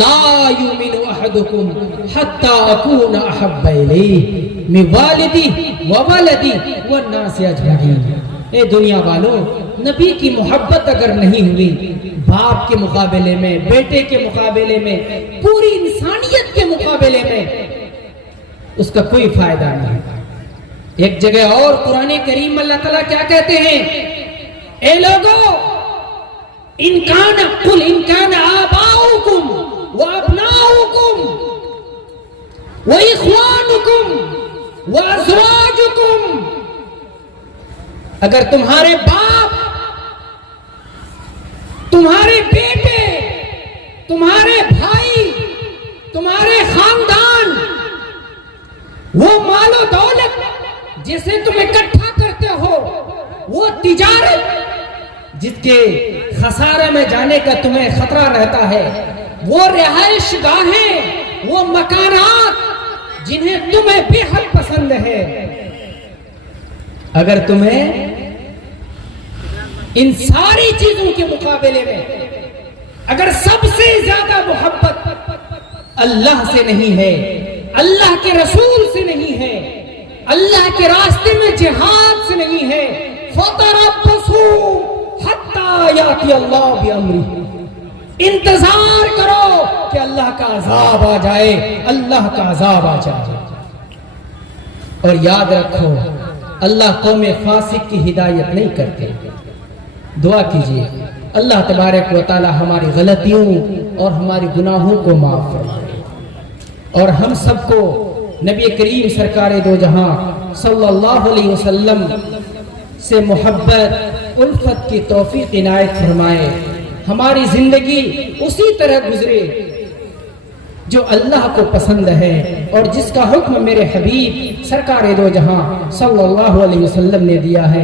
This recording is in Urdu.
لا یؤمن احدکم حتی اکون احب الیہ من والدی وولدی والناس اجمعین. اے دنیا والو، نبی کی محبت اگر نہیں ہوئی باپ کے مقابلے میں، بیٹے کے مقابلے میں، پوری انسانیت کے مقابلے میں، اس کا کوئی فائدہ نہیں. ایک جگہ اور قرآن کریم اللہ تعالیٰ کیا کہتے ہیں؟ اے لوگو، ان کان آباؤکم وابناؤکم واخوانکم وازواجکم، اگر تمہارے باپ، تمہارے بیٹے، تمہارے بھائی، تمہارے خاندان، وہ مال و دولت جسے تم اکٹھا کرتے ہو، وہ تجارت جس کے خسارے میں جانے کا تمہیں خطرہ رہتا ہے، وہ رہائش گاہیں، وہ مکانات جنہیں تمہیں بے حد پسند ہے، اگر تمہیں ان ساری چیزوں کے مقابلے میں اگر سب سے زیادہ محبت اللہ سے نہیں ہے، اللہ کے رسول سے نہیں ہے، اللہ کے راستے میں جہاد سے نہیں ہے، فَتَرَبَّصُوا حَتَّى يَأْتِيَ اللَّهُ بِأَمْرِهِ، انتظار کرو کہ اللہ کا عذاب آ جائے، اللہ کا عذاب آ جائے. اور یاد رکھو، اللہ قوم فاسق کی ہدایت نہیں کرتے. دعا کیجئے اللہ تبارک و تعالی ہماری غلطیوں اور ہماری گناہوں کو معاف فرمائے، اور ہم سب کو نبی کریم سرکار دو جہاں صلی اللہ علیہ وسلم سے محبت الفت کی توفیق عنایت فرمائے. ہماری زندگی اسی طرح گزرے جو اللہ کو پسند ہے اور جس کا حکم میرے حبیب سرکار دو جہاں صلی اللہ علیہ وسلم نے دیا ہے.